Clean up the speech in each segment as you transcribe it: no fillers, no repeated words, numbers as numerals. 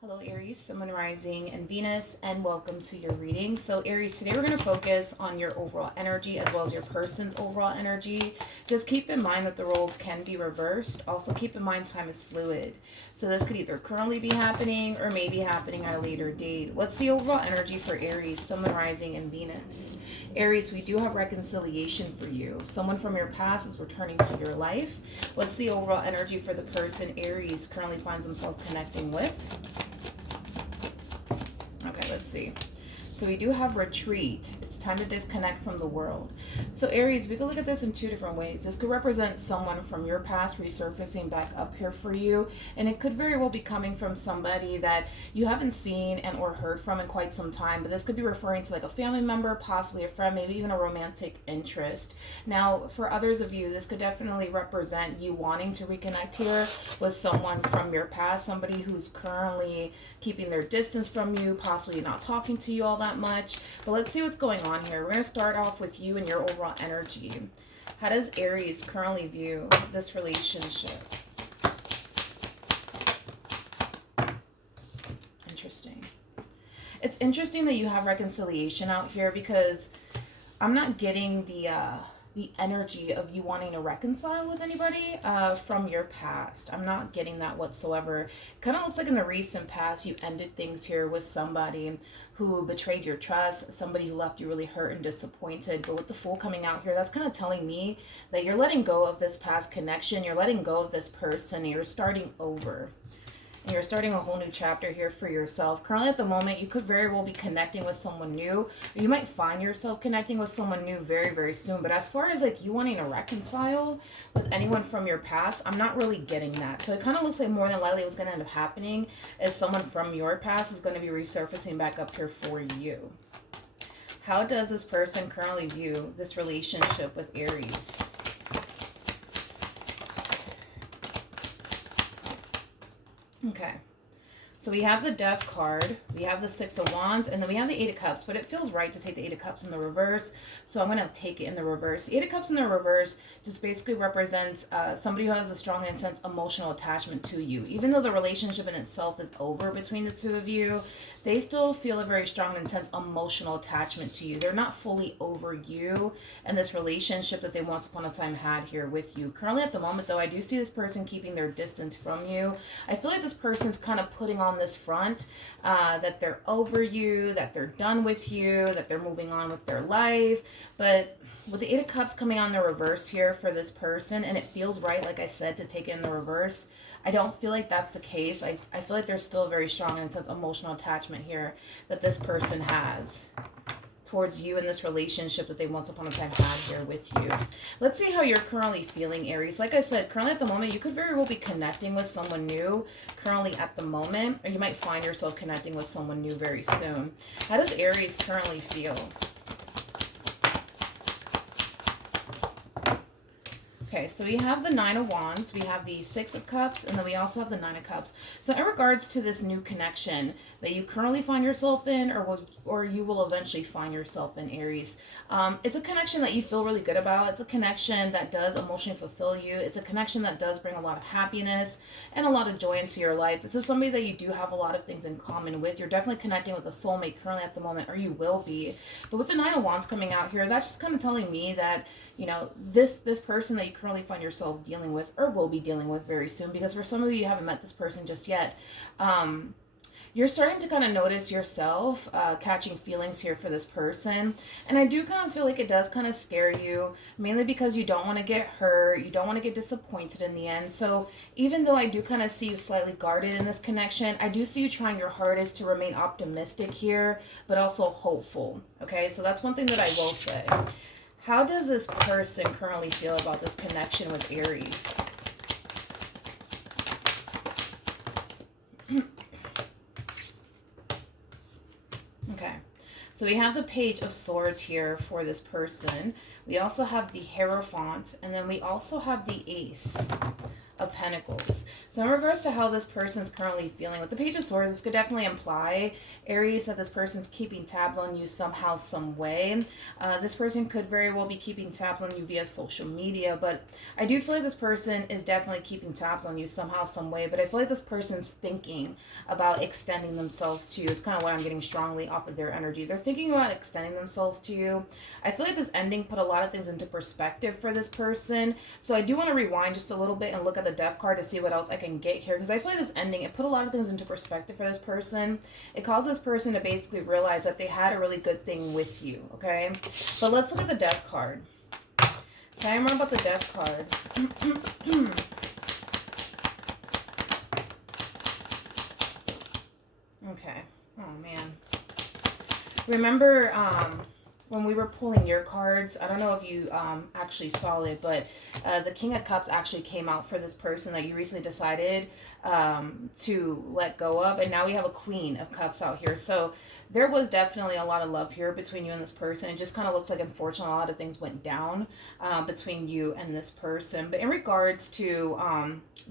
Hello Aries, Sun, Moon, Rising, and Venus, and welcome to your reading. So Aries, today we're going to focus on your overall energy as well as your person's overall energy. Just keep in mind that the roles can be reversed. Also keep in mind time is fluid. So this could either currently be happening or maybe happening at a later date. What's the overall energy for Aries, Sun, Moon, Rising, and Venus? Aries, we do have reconciliation for you. Someone from your past is returning to your life. What's the overall energy for the person Aries currently finds themselves connecting with? Okay, let's see. So we do have retreat. It's time to disconnect from the world. So Aries, we could look at this in two different ways. This could represent someone from your past resurfacing back up here for you. And it could very well be coming from somebody that you haven't seen and or heard from in quite some time. But this could be referring to like a family member, possibly a friend, maybe even a romantic interest. Now, for others of you, this could definitely represent you wanting to reconnect here with someone from your past. Somebody who's currently keeping their distance from you, possibly not talking to you all that much. But let's see what's going on here. We're going to start off with you and your overall energy. How does Aries currently view this relationship? Interesting. It's interesting that you have reconciliation out here because I'm not getting the energy of you wanting to reconcile with anybody from your past. I'm not getting that whatsoever. It kind of looks like in the recent past you ended things here with somebody who betrayed your trust, somebody who left you really hurt and disappointed. But with the Fool coming out here, that's kind of telling me that you're letting go of this past connection, you're letting go of this person, and you're starting over. And you're starting a whole new chapter here for yourself. Currently at the moment, you could very well be connecting with someone new. Or you might find yourself connecting with someone new very, very soon. But as far as like you wanting to reconcile with anyone from your past, I'm not really getting that. So it kind of looks like more than likely what's going to end up happening is someone from your past is going to be resurfacing back up here for you. How does this person currently view this relationship with Aries? Okay, so we have the Death card, we have the Six of Wands, and then we have the Eight of Cups, but it feels right to take the Eight of Cups in the reverse, so I'm going to take it in the reverse. The Eight of Cups in the reverse just basically represents somebody who has a strong and intense emotional attachment to you. Even though the relationship in itself is over between the two of you, they still feel a very strong and intense emotional attachment to you. They're not fully over you and this relationship that they once upon a time had here with you. Currently at the moment, though, I do see this person keeping their distance from you. I feel like this person's kind of putting on this front that they're over you, that they're done with you, that they're moving on with their life. But with the Eight of Cups coming on the reverse here for this person, and it feels right, like I said, to take it in the reverse, I don't feel like that's the case. I feel like there's still a very strong and intense emotional attachment here that this person has towards you in this relationship that they once upon a time had here with you. Let's see how you're currently feeling, Aries. Like I said, currently at the moment, you could very well be connecting with someone new currently at the moment, or you might find yourself connecting with someone new very soon. How does Aries currently feel? Okay, so we have the Nine of Wands, we have the Six of Cups, and then we also have the Nine of Cups. So in regards to this new connection that you currently find yourself in, or you will eventually find yourself in, Aries, it's a connection that you feel really good about. It's a connection that does emotionally fulfill you. It's a connection that does bring a lot of happiness and a lot of joy into your life. This is somebody that you do have a lot of things in common with. You're definitely connecting with a soulmate currently at the moment, or you will be. But with the Nine of Wands coming out here, that's just kind of telling me that, you know, this person that you currently find yourself dealing with or will be dealing with very soon, because for some of you haven't met this person just yet, you're starting to kind of notice yourself catching feelings here for this person. And I do kind of feel like it does kind of scare you, mainly because you don't want to get hurt, you don't want to get disappointed in the end. So even though I do kind of see you slightly guarded in this connection, I do see you trying your hardest to remain optimistic here, but also hopeful. Okay, so that's one thing that I will say. How does this person currently feel about this connection with Aries? Okay, so we have the Page of Swords here for this person. We also have the Hierophant, and then we also have the Ace of Pentacles. So So in regards to how this person's currently feeling, with the Page of Swords, this could definitely imply, Aries, that this person's keeping tabs on you somehow, some way. This person could very well be keeping tabs on you via social media, but I do feel like this person is definitely keeping tabs on you somehow, some way, but I feel like this person's thinking about extending themselves to you. Is kind of what I'm getting strongly off of their energy. They're thinking about extending themselves to you. I feel like this ending put a lot of things into perspective for this person. So I do want to rewind just a little bit and look at the Death card to see what else I can get here, because I feel like this ending, it put a lot of things into perspective for this person. It caused this person to basically realize that they had a really good thing with you, okay? But let's look at the Death card. Tell me more about the Death card. Okay. Oh, man. Remember, when we were pulling your cards, I don't know if you actually saw it, but the King of Cups actually came out for this person that you recently decided to let go of. And now we have a Queen of Cups out here. So there was definitely a lot of love here between you and this person. It just kind of looks like, unfortunately, a lot of things went down between you and this person. But in regards to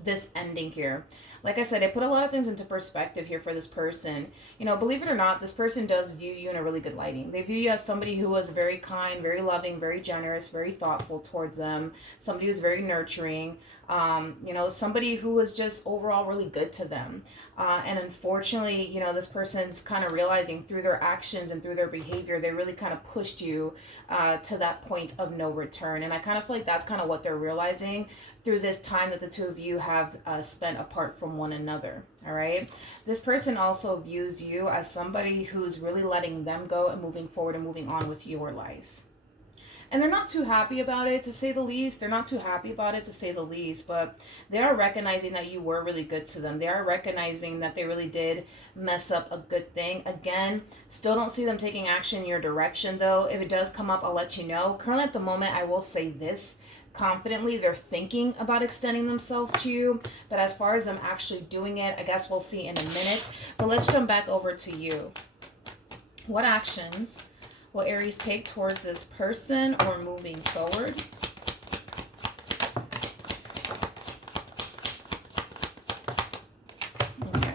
this ending here, like I said, it put a lot of things into perspective here for this person. You know, believe it or not, this person does view you in a really good lighting. They view you as somebody who was very kind, very loving, very generous, very thoughtful towards them. Somebody who's very nurturing. You know, somebody who was just overall really good to them. And unfortunately, you know, this person's kind of realizing through their actions and through their behavior, they really kind of pushed you to that point of no return. And I kind of feel like that's kind of what they're realizing through this time that the two of you have spent apart from one another. All right. This person also views you as somebody who's really letting them go and moving forward and moving on with your life. And they're not too happy about it, to say the least. They're not too happy about it, to say the least. But they are recognizing that you were really good to them. They are recognizing that they really did mess up a good thing. Again, still don't see them taking action in your direction, though. If it does come up, I'll let you know. Currently, at the moment, I will say this. Confidently, they're thinking about extending themselves to you. But as far as them actually doing it, I guess we'll see in a minute. But let's jump back over to you. What actions will Aries take towards this person or moving forward? Okay.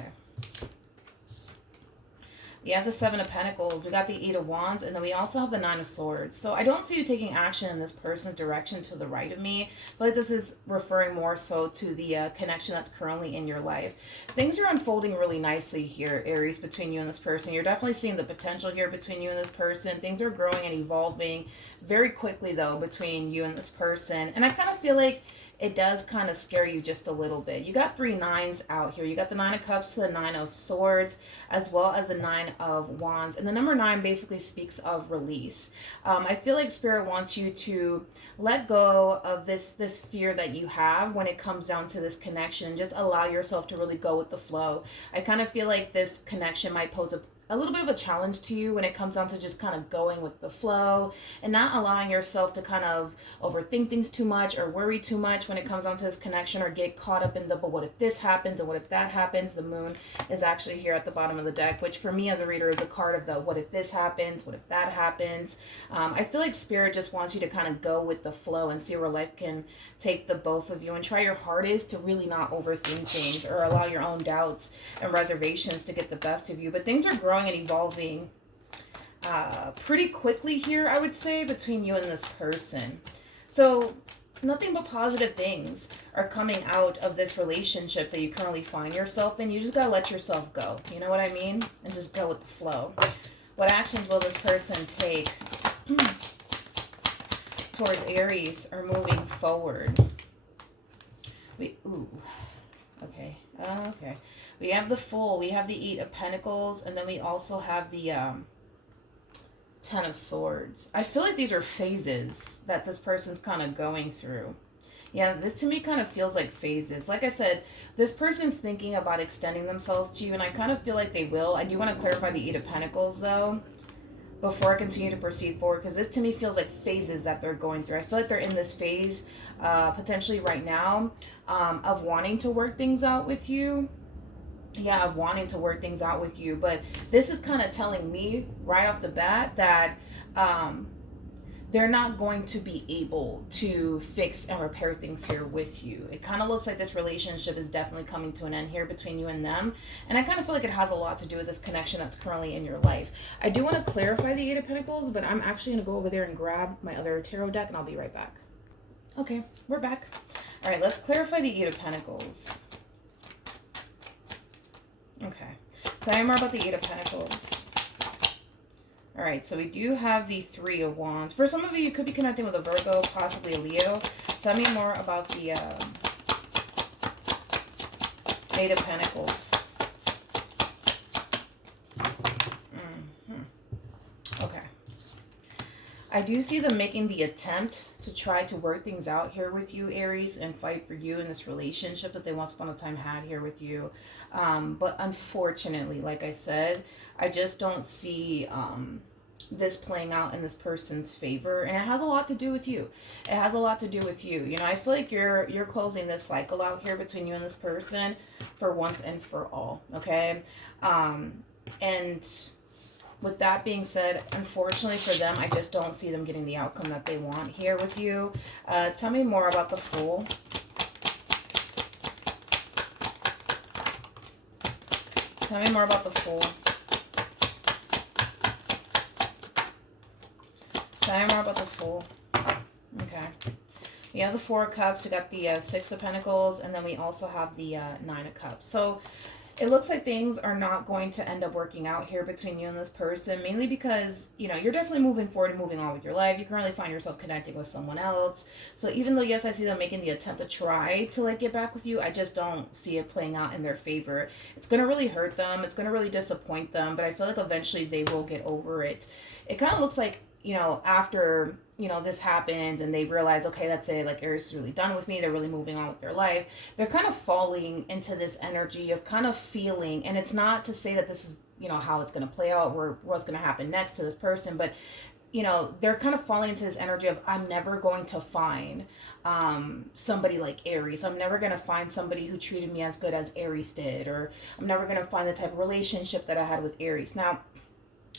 We have the Seven of Pentacles, we got the Eight of Wands, and then we also have the Nine of Swords. So I don't see you taking action in this person's direction to the right of me, but this is referring more so to the connection that's currently in your life. Things are unfolding really nicely here, Aries, between you and this person. You're definitely seeing the potential here between you and this person. Things are growing and evolving very quickly, though, between you and this person. And I kind of feel like it does kind of scare you just a little bit. You got 3 nines out here. You got the Nine of Cups to the Nine of Swords, as well as the Nine of Wands. And the number 9 basically speaks of release. I feel like Spirit wants you to let go of this fear that you have when it comes down to this connection. Just allow yourself to really go with the flow. I kind of feel like this connection might pose a little bit of a challenge to you when it comes down to just kind of going with the flow and not allowing yourself to kind of overthink things too much or worry too much when it comes down to this connection, or get caught up in the, but what if this happens and what if that happens? The Moon is actually here at the bottom of the deck, which for me as a reader is a card of the what if this happens, what if that happens. I feel like Spirit just wants you to kind of go with the flow and see where life can take the both of you, and try your hardest to really not overthink things or allow your own doubts and reservations to get the best of you. But things are growing and evolving pretty quickly here, I would say, between you and this person. So nothing but positive things are coming out of this relationship that you currently find yourself in. You just gotta let yourself go, you know what I mean? And just go with the flow. What actions will this person take towards Aries or moving forward? Okay. We have the Fool, we have the Eight of Pentacles, and then we also have the Ten of Swords. I feel like these are phases that this person's kind of going through. Yeah, this to me kind of feels like phases. Like I said, this person's thinking about extending themselves to you, and I kind of feel like they will. I do want to clarify the Eight of Pentacles, though, before I continue to proceed forward, because this to me feels like phases that they're going through. I feel like they're in this phase, potentially right now, of wanting to work things out with you. Yeah, of wanting to work things out with you. But this is kind of telling me right off the bat that they're not going to be able to fix and repair things here with you. It kind of looks like this relationship is definitely coming to an end here between you and them. And I kind of feel like it has a lot to do with this connection that's currently in your life. I do want to clarify the Eight of Pentacles, but I'm actually going to go over there and grab my other tarot deck, and I'll be right back. Okay, we're back. All right, let's clarify the Eight of Pentacles. Okay, tell me more about the Eight of Pentacles. All right, so we do have the Three of Wands. For some of you, you could be connecting with a Virgo, possibly a Leo. Tell me more about the Eight of Pentacles. Okay. I do see them making the attempt to try to work things out here with you, Aries, and fight for you in this relationship that they once upon a time had here with you. But unfortunately, like I said, I just don't see this playing out in this person's favor, and it has a lot to do with you. It has a lot to do with you. You know, I feel like you're closing this cycle out here between you and this person for once and for all. Okay, and with that being said, unfortunately for them, I just don't see them getting the outcome that they want here with you. Tell me more about the Fool. Tell me more about the Fool. Tell me more about the Fool. Okay. We have the Four of Cups. We got the Six of Pentacles. And then we also have the Nine of Cups. So it looks like things are not going to end up working out here between you and this person. Mainly because, you know, you're definitely moving forward and moving on with your life. You currently find yourself connecting with someone else. So even though, yes, I see them making the attempt to try to, like, get back with you, I just don't see it playing out in their favor. It's going to really hurt them. It's going to really disappoint them. But I feel like eventually they will get over it. It kind of looks like, you know, after, you know, this happens and they realize, okay, that's it, like, Aries is really done with me, they're really moving on with their life, they're kind of falling into this energy of kind of feeling, and it's not to say that this is, you know, how it's going to play out or what's going to happen next to this person, but, you know, they're kind of falling into this energy of, I'm never going to find somebody like Aries. I'm never going to find somebody who treated me as good as Aries did, or I'm never going to find the type of relationship that I had with Aries. Now,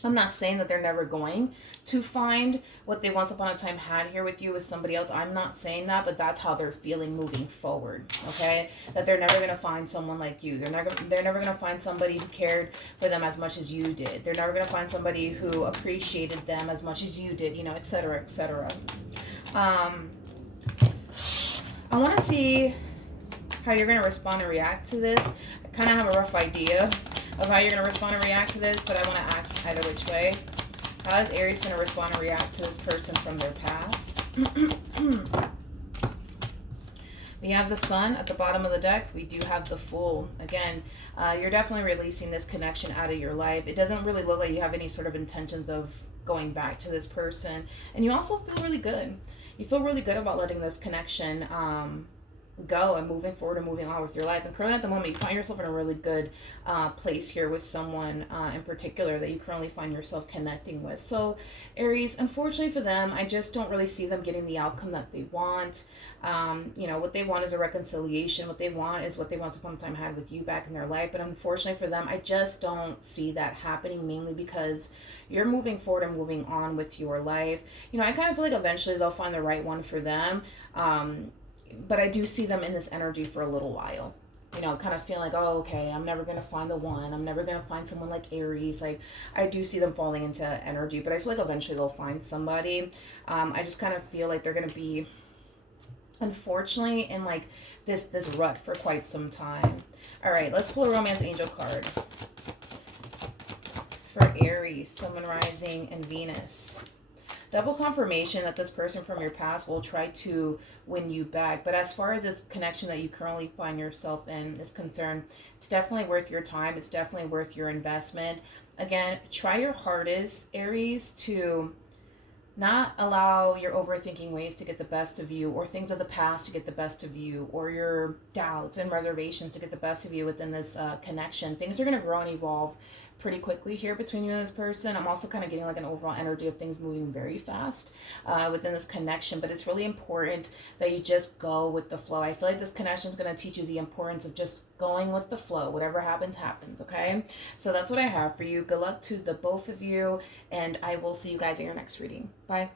I'm not saying that they're never going to find what they once upon a time had here with you with somebody else. I'm not saying that, but that's how they're feeling moving forward, okay? That they're never going to find someone like you. They're never going to find somebody who cared for them as much as you did. They're never going to find somebody who appreciated them as much as you did, you know, etc., etc. I want to see how you're going to respond and react to this. I kind of have a rough idea of how you're going to respond and react to this, but I want to ask either which way. How is Aries going to respond and react to this person from their past? We have the Sun at the bottom of the deck. We do have the Fool. Again, you're definitely releasing this connection out of your life. It doesn't really look like you have any sort of intentions of going back to this person. And you also feel really good. You feel really good about letting this connection go and moving forward and moving on with your life. And currently at the moment, you find yourself in a really good place here with someone in particular that you currently find yourself connecting with. So Aries, unfortunately for them, I just don't really see them getting the outcome that they want. You know, what they want is a reconciliation. What they want is what they once upon a time had with you back in their life. But unfortunately for them, I just don't see that happening, mainly because you're moving forward and moving on with your life. You know, I kind of feel like eventually they'll find the right one for them. But I do see them in this energy for a little while. You know, kind of feeling like, oh, okay, I'm never going to find the one. I'm never going to find someone like Aries. Like, I do see them falling into energy, but I feel like eventually they'll find somebody. I just kind of feel like they're going to be, unfortunately, in like this rut for quite some time. All right, let's pull a Romance Angel card. For Aries, Sun, Moon, Rising, and Venus. Double confirmation that this person from your past will try to win you back. But as far as this connection that you currently find yourself in is concerned, it's definitely worth your time. It's definitely worth your investment. Again, try your hardest, Aries, to not allow your overthinking ways to get the best of you, or things of the past to get the best of you, or your doubts and reservations to get the best of you within this connection. Things are going to grow and evolve pretty quickly here between you and this person. I'm also kind of getting like an overall energy of things moving very fast within this connection, but it's really important that you just go with the flow. I feel like this connection is going to teach you the importance of just going with the flow. Whatever happens, happens, okay? So that's what I have for you. Good luck to the both of you, and I will see you guys in your next reading. Bye.